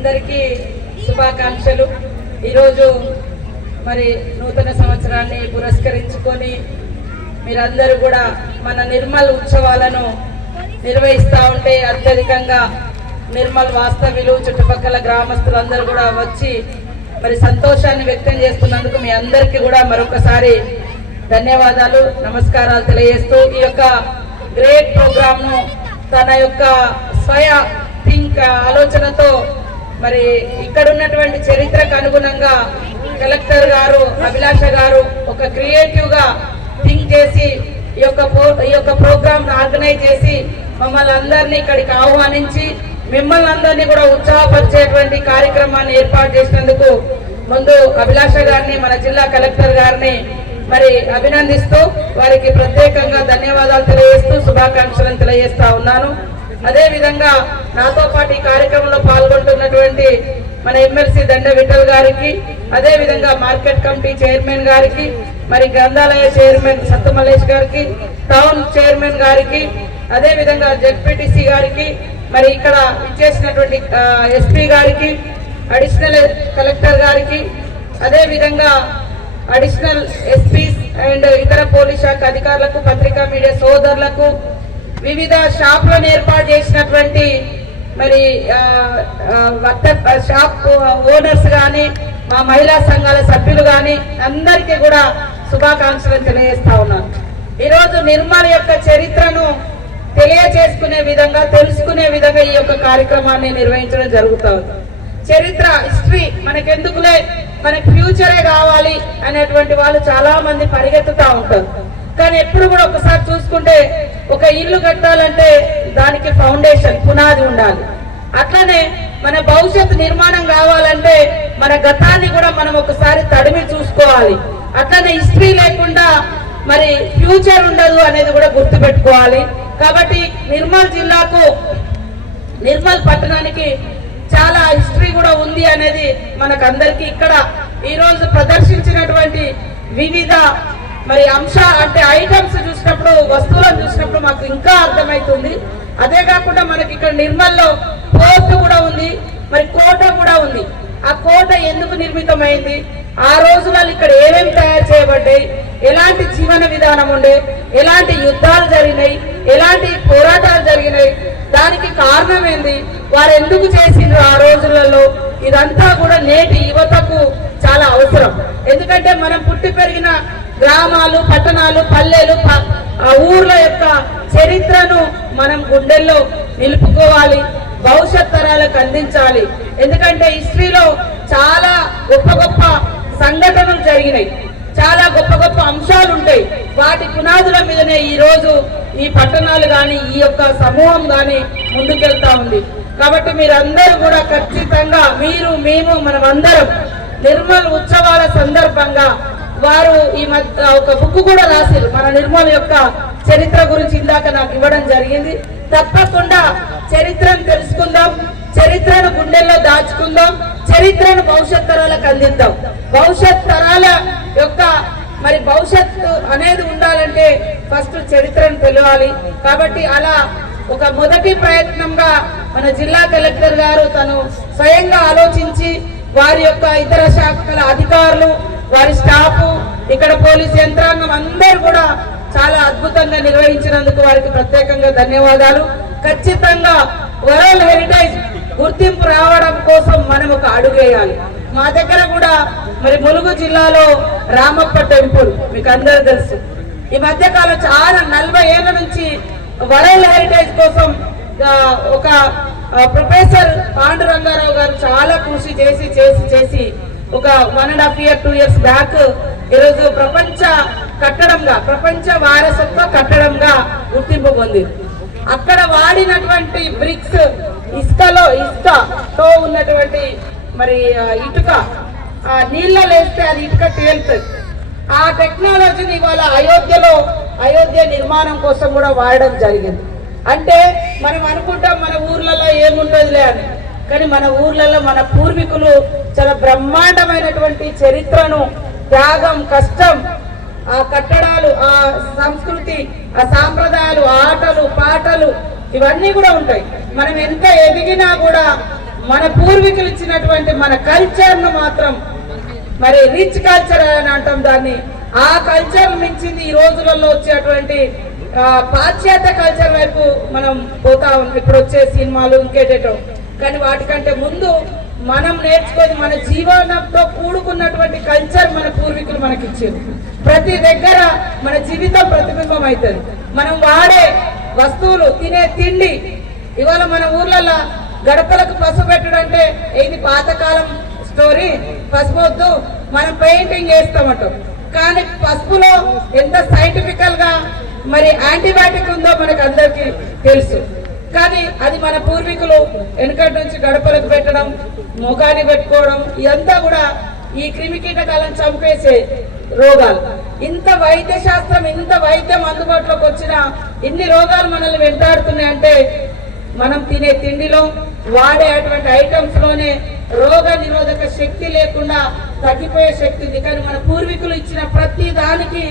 అందరికీ శుభాకాంక్షలు. ఈరోజు మరి నూతన సంవత్సరాన్ని పురస్కరించుకొని మీరందరూ కూడా మన నిర్మల్ ఉత్సవాలను నిర్వహిస్తూ ఉంటే అత్యధికంగా నిర్మల్ వాస్తవ్యులు చుట్టుపక్కల గ్రామస్తులందరూ కూడా వచ్చి మరి సంతోషాన్ని వ్యక్తం చేస్తున్నందుకు మీ అందరికీ కూడా మరొకసారి ధన్యవాదాలు, నమస్కారాలు తెలియజేస్తూ ఈ యొక్క గ్రేట్ ప్రోగ్రామ్ను తన యొక్క స్వయ థింక్ ఆలోచనతో మరి ఇక్కడ ఉన్నటువంటి చరిత్రకు అనుగుణంగా కలెక్టర్ గారు అభిలాష గారు ఒక క్రియేటివ్గా థింక్ చేసి ఈ యొక్క ప్రోగ్రామ్ ఆర్గనైజ్ చేసి మమ్మల్ని అందరినీ ఇక్కడికి ఆహ్వానించి మిమ్మల్ని అందరినీ కూడా ఉత్సాహపరిచేటువంటి కార్యక్రమాన్ని ఏర్పాటు చేసినందుకు ముందు అభిలాష గారిని మన జిల్లా కలెక్టర్ గారిని మరి అభినందిస్తూ వారికి ప్రత్యేకంగా ధన్యవాదాలు తెలియజేస్తూ శుభాకాంక్షలను తెలియజేస్తా ఉన్నాను. అదే విధంగా నాతో పాటు ఈ కార్యక్రమంలో పాల్గొంటున్నటువంటి మన ఎమ్మెల్సీ దండ విఠల్ గారికి, అదే విధంగా మార్కెట్ కమిటీ చైర్మన్ గారికి, మరి గ్రంథాలయ చైర్మన్ సత్తు మల్లేష్ గారికి, టౌన్ చైర్మన్ గారికి, అదే విధంగా జెడ్పీటీసీ గారికి, మరి ఇక్కడ ఇచ్చేసినటువంటి ఎస్పీ గారికి, అడిషనల్ కలెక్టర్ గారికి, అదే విధంగా అడిషనల్ ఎస్పీస్ అండ్ ఇతర పోలీస్ శాఖ అధికారులకు, పత్రికా మీడియా సోదరులకు, వివిధ షాపులను ఏర్పాటు చేసినటువంటి మరి షాప్ ఓనర్స్ కానీ, మా మహిళా సంఘాల సభ్యులు కానీ అందరికీ కూడా శుభాకాంక్షలు తెలియజేస్తా ఉన్నాను. ఈరోజు నిర్మల్ యొక్క చరిత్రను తెలియజేసుకునే విధంగా, తెలుసుకునే విధంగా ఈ యొక్క కార్యక్రమాన్ని నిర్వహించడం జరుగుతుంది. చరిత్ర, హిస్టరీ మనకెందుకులే, మనకి ఫ్యూచరే కావాలి అనేటువంటి వాళ్ళు చాలా మంది పరిగెత్తుతూ ఉంటారు. కానీ ఎప్పుడు కూడా ఒకసారి చూసుకుంటే ఒక ఇల్లు కట్టాలంటే దానికి ఫౌండేషన్, పునాది ఉండాలి. అట్లనే మన భవిష్యత్తు నిర్మాణం కావాలంటే మన గతాన్ని కూడా మనం ఒకసారి తడిమి చూసుకోవాలి. అట్లనే హిస్టరీ లేకుండా మరి ఫ్యూచర్ ఉండదు అనేది కూడా గుర్తుపెట్టుకోవాలి. కాబట్టి నిర్మల్ జిల్లాకు, నిర్మల్ పట్టణానికి చాలా హిస్టరీ కూడా ఉంది అనేది మనకందరికీ ఇక్కడ ఈరోజు ప్రదర్శించినటువంటి వివిధ మరి అంటే ఐటమ్స్ చూసినప్పుడు, వస్తువులను చూసినప్పుడు మాకు ఇంకా అర్థమవుతుంది. అదే కాకుండా మనకి ఇక్కడ నిర్మల్లో పోర్టు కూడా ఉంది, మరి కోట కూడా ఉంది. ఆ కోట ఎందుకు నిర్మితమైంది, ఆ రోజులలో ఇక్కడ ఏమేమి తయారు చేయబడ్డాయి, ఎలాంటి జీవన విధానం ఉండే, ఎలాంటి యుద్ధాలు జరిగినాయి, ఎలాంటి పోరాటాలు జరిగినాయి, దానికి కారణం ఏంది, వారు ఎందుకు చేసిండ్రు ఆ రోజులలో, ఇదంతా కూడా నేటి యువతకు చాలా అవసరం. ఎందుకంటే మనం పుట్టి పెరిగిన గ్రామాలు, పట్టణాలు, పల్లెలు, ఊర్ల యొక్క చరిత్రను మనం గుండెల్లో నిలుపుకోవాలి, భవిష్యత్ తరాలకు అందించాలి. ఎందుకంటే హిస్టరీలో చాలా గొప్ప గొప్ప సంఘటనలు జరిగినాయి, చాలా గొప్ప గొప్ప అంశాలు ఉంటాయి. వాటి పునాదుల మీదనే ఈ రోజు ఈ పట్టణాలు కానీ, ఈ యొక్క సమూహం కానీ ముందుకెళ్తా ఉంది. కాబట్టి మీరందరూ కూడా ఖచ్చితంగా, మీరు, మేము, మనమందరం నిర్మల్ ఉత్సవాల సందర్భంగా వారు ఈ మధ్య ఒక బుక్ కూడా రాశారు మన నిర్మల్ యొక్క చరిత్ర గురించి, ఇందాక నాకు ఇవ్వడం జరిగింది. తప్పకుండా చరిత్రను తెలుసుకుందాం, చరిత్రను గుండెల్లో దాచుకుందాం, చరిత్రను భవిష్యత్ తరాలకు అందిద్దాం. భవిష్యత్ తరాల యొక్క మరి భవిష్యత్తు అనేది ఉండాలంటే ఫస్ట్ చరిత్రను తెలియాలి. కాబట్టి అలా ఒక మొదటి ప్రయత్నంగా మన జిల్లా కలెక్టర్ గారు తను స్వయంగా ఆలోచించి వారి యొక్క ఇతర శాఖల అధికారులు, వారి స్టాఫ్, ఇక్కడ పోలీస్ యంత్రాంగం అందరూ కూడా చాలా అద్భుతంగా నిర్వహించినందుకు వారికి ప్రత్యేకంగా ధన్యవాదాలు. ఖచ్చితంగా వరల్డ్ హెరిటేజ్ గుర్తింపు రావడం కోసం మనం ఒక అడుగు వేయాలి. మా దగ్గర కూడా మరి ములుగు జిల్లాలో రామప్ప టెంపుల్ మీకు అందరూ తెలుసు. ఈ మధ్యకాలం చాలా 40 ఏళ్ల నుంచి వరల్డ్ హెరిటేజ్ కోసం ఒక ప్రొఫెసర్ పాండురంగారావు గారు చాలా కృషి చేసి చేసి చేసి ఒక 1.5 year 2 years బ్యాక్ ఈరోజు ప్రపంచ కట్టడంగా, ప్రపంచ వారసత్వ కట్టడంగా గుర్తింపు పొందింది. అక్కడ వాడినటువంటి బ్రిక్స్, ఇసుకతో ఉన్నటువంటి మరి ఇటుక నీళ్ళలో వేస్తే అది ఇటుక తేలుతుంది. ఆ టెక్నాలజీని ఇవాళ అయోధ్య నిర్మాణం కోసం కూడా వాడడం జరిగింది. అంటే మనం అనుకుంటాం మన ఊర్లలో ఏముండదులే అని, కానీ మన ఊర్లలో మన పూర్వీకులు చాలా బ్రహ్మాండమైనటువంటి చరిత్రను, త్యాగం, కష్టం, ఆ కట్టడాలు, ఆ సంస్కృతి, ఆ సాంప్రదాయాలు, ఆటలు, పాటలు ఇవన్నీ కూడా ఉంటాయి. మనం ఎంత ఎదిగినా కూడా మన పూర్వీకులు ఇచ్చినటువంటి మన కల్చర్ను మాత్రం మరి రిచ్ కల్చర్ అని అంటాం దాన్ని. ఆ కల్చర్ మించింది ఈ రోజులలో వచ్చేటువంటి పాశ్చాత్య కల్చర్ వైపు మనం పోతా ఉన్నాం. ఇప్పుడు వచ్చే సినిమాలు ఇంకేటో, కానీ వాటికంటే ముందు మనం నేర్చుకొని మన జీవనంతో కూడుకున్నటువంటి కల్చర్ మన పూర్వీకులు మనకి ఇచ్చారు. ప్రతి దగ్గర మన జీవితం ప్రతిబింబం అవుతుంది. మనం వాడే వస్తువులు, తినే తిండి. ఇవాళ మన ఊర్లలో గడపలకు పసుపు పెట్టడం అంటే ఇది పాతకాలం స్టోరీ, పసుపు వద్దు మనం పెయింటింగ్ వేస్తామంటాం. కానీ పసుపులో ఎంత సైంటిఫికల్ గా మరి యాంటీబయాటిక్ ఉందో మనకు అందరికీ తెలుసు. కానీ అది మన పూర్వీకులు వెనకటి నుంచి గడపలకు పెట్టడం, ముఖాన్ని పెట్టుకోవడం, ఇదంతా కూడా ఈ క్రిమి కీటకాలను చంపేసే రోగాలు. ఇంత వైద్య శాస్త్రం, ఇంత వైద్యం అందుబాటులోకి వచ్చిన ఇన్ని రోగాలు మనల్ని వెంటాడుతున్నాయి అంటే మనం తినే తిండిలో వాడే అటువంటి ఐటమ్స్ లోనే రోగ నిరోధక శక్తి లేకుండా తగ్గిపోయే శక్తి ఉంది. కానీ మన పూర్వీకులు ఇచ్చిన ప్రతి దానికి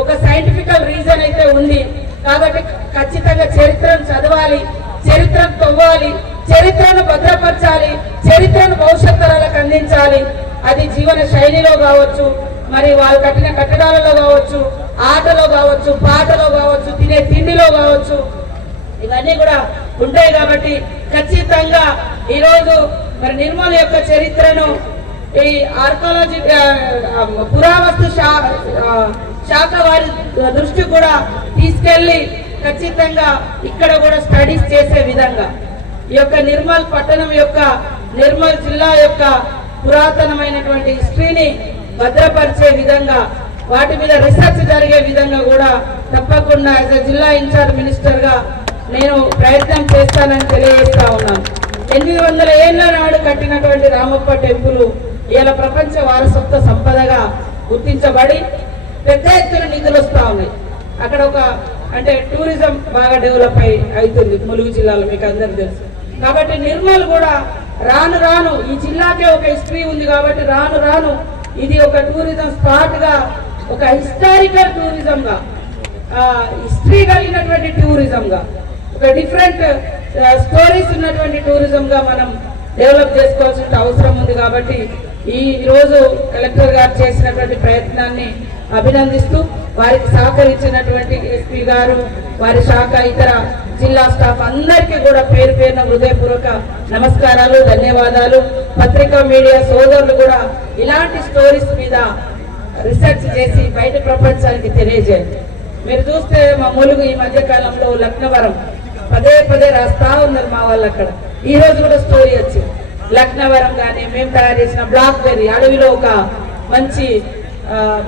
ఒక సైంటిఫికల్ రీజన్ అయితే ఉంది. కాబట్టి ఖచ్చితంగా చరిత్రను చదవాలి, చరిత్రను తవ్వాలి, చరిత్రను భద్రపరచాలి, చరిత్రను భవిష్యత్ తరాలకు అందించాలి. అది జీవన శైలిలో కావచ్చు, మరి వాళ్ళు కట్టిన కట్టడాలలో కావచ్చు, ఆటలో కావచ్చు, పాటలో కావచ్చు, తినే తిండిలో కావచ్చు, ఇవన్నీ కూడా ఉంటాయి. కాబట్టి ఖచ్చితంగా ఈరోజు మరి నిర్మల్ యొక్క చరిత్రను ఈ ఆర్కియాలజీ పురావస్తు శాఖ వారి దృష్టి కూడా తీసుకెళ్లి ఖచ్చితంగా ఇక్కడ కూడా స్టడీస్ చేసే విధంగా ఈ యొక్క నిర్మల్ పట్టణం యొక్క, నిర్మల్ జిల్లా యొక్క పురాతనమైనటువంటి హిస్టరీని భద్రపరిచే విధంగా, వాటి మీద రీసెర్చ్ జరిగే విధంగా కూడా తప్పకుండా యాజ్ ఎ జిల్లా ఇన్ఛార్జ్ మినిస్టర్ గా నేను ప్రయత్నం చేస్తానని తెలియజేస్తా ఉన్నాను. 800 ఏళ్ల నాడు కట్టినటువంటి రామప్ప టెంపుల్ ఇలా ప్రపంచ వారసత్వ సంపదగా గుర్తించబడి పెద్ద ఎత్తున నిధులు వస్తూ ఉన్నాయి. అక్కడ ఒక అంటే టూరిజం బాగా డెవలప్ అవుతుంది ములుగు జిల్లాలో, మీకు అందరికి తెలుసు. కాబట్టి నిర్మల్ కూడా రాను రాను ఈ జిల్లాకే ఒక హిస్టరీ ఉంది కాబట్టి రాను రాను ఇది ఒక టూరిజం స్పాట్ గా, ఒక హిస్టారికల్ టూరిజం గా, హిస్టరీ కలిగినటువంటి టూరిజం గా, ఒక డిఫరెంట్ స్టోరీస్ ఉన్నటువంటి టూరిజం గా మనం డెవలప్ చేసుకోవాల్సిన అవసరం ఉంది. కాబట్టి ఈ రోజు కలెక్టర్ గారు చేసినటువంటి ప్రయత్నాన్ని అభినందిస్తూ వారికి సహకరించినటువంటి ఎస్పీ గారు, వారి శాఖ, ఇతర జిల్లా స్టాఫ్ అందరికీ కూడా పేరు పేరున హృదయపూర్వక నమస్కారాలు, ధన్యవాదాలు. పత్రికా మీడియా సోదరులు కూడా ఇలాంటి స్టోరీస్ మీద రీసెర్చ్ చేసి బయట ప్రపంచానికి తెలియజేయండి. మీరు చూస్తే మా ములుగు ఈ మధ్య కాలంలో లక్నవరం పదే పదే రాస్తా ఉన్నారు మా వాళ్ళు. అక్కడ ఈ రోజు కూడా స్టోరీ వచ్చింది. లక్నవరం కానీ మేము తయారు చేసిన బ్లాక్ బెర్రీ, అడవిలో ఒక మంచి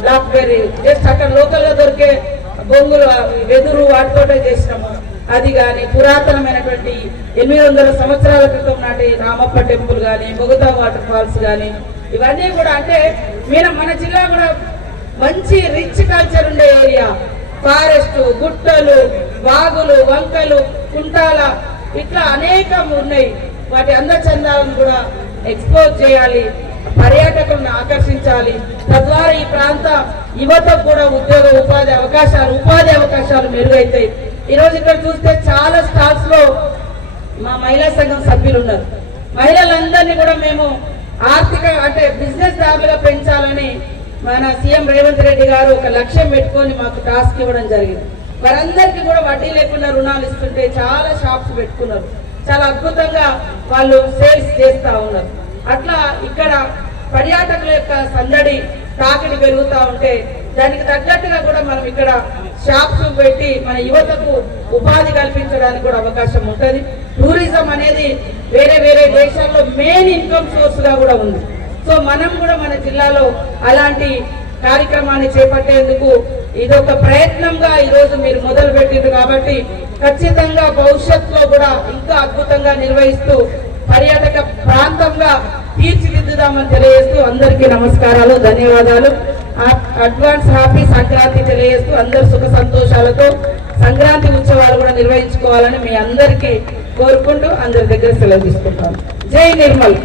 బ్లాక్ బెర్రీ జస్ట్ అక్కడ లోకల్ గా దొరికే బొంగులు, వెదురు, వాటితోటే చేసినాము. అది కానీ పురాతనమైనటువంటి 800 సంవత్సరాల క్రితం నాటి రామప్ప టెంపుల్ కానీ, బొగతా వాటర్ ఫాల్స్ కానీ, ఇవన్నీ కూడా అంటే మన జిల్లా కూడా మంచి రిచ్ కల్చర్ ఉండే ఏరియా. ఫారెస్ట్, గుట్టలు, వాగులు, వంకలు, కుంటాల, ఇట్లా అనేకం ఉన్నాయి. వాటి అందచందాలను కూడా ఎక్స్పోజ్ చేయాలి, పర్యాటకులను ఆకర్షించాలి. తద్వారా ఈ ప్రాంత యువతకు కూడా ఉద్యోగ ఉపాధి అవకాశాలు మెరుగైతాయి. ఈరోజు ఇక్కడ చూస్తే చాలా స్టాల్స్ లో మా మహిళా సంఘం సభ్యులు ఉన్నారు. మహిళలందరినీ కూడా మేము ఆర్థిక అంటే బిజినెస్ దారులుగా పెంచాలని మన సీఎం రేవంత్ రెడ్డి గారు ఒక లక్ష్యం పెట్టుకొని మాకు టాస్క్ ఇవ్వడం జరిగింది. వారందరికీ కూడా వడ్డీ లేకుండా రుణాలు ఇస్తుంటే చాలా షాప్స్ పెట్టుకున్నారు. చాలా అద్భుతంగా వాళ్ళు సేల్స్ చేస్తా ఉన్నారు. అట్లా ఇక్కడ పర్యాటకుల యొక్క సందడి, తాకిడి పెరుగుతూ ఉంటే దానికి తగ్గట్టుగా కూడా మనం ఇక్కడ షాప్స్ పెట్టి మన యువతకు ఉపాధి కల్పించడానికి కూడా అవకాశం ఉంటుంది. టూరిజం అనేది వేరే వేరే దేశాల్లో మెయిన్ ఇన్కమ్ సోర్స్ గా కూడా ఉంది. సో మనం కూడా మన జిల్లాలో అలాంటి కార్యక్రమాన్ని చేపట్టేందుకు ఇదొక ప్రయత్నంగా ఈరోజు మీరు మొదలు పెట్టిండ్రు. కాబట్టి ఖచ్చితంగా భవిష్యత్తులో కూడా ఇంకా అద్భుతంగా నిర్వహిస్తూ పర్యాటక ప్రాంతంగా తీర్చిదిద్దుదామని తెలియజేస్తూ అందరికీ నమస్కారాలు, ధన్యవాదాలు. అడ్వాన్స్ హ్యాపీ సంక్రాంతి తెలియజేస్తూ అందరు సుఖ సంతోషాలతో సంక్రాంతి ఉత్సవాలు కూడా నిర్వహించుకోవాలని మీ అందరికీ కోరుకుంటూ అందరి దగ్గర సెలవు తీసుకుంటాను. జై నిర్మల్.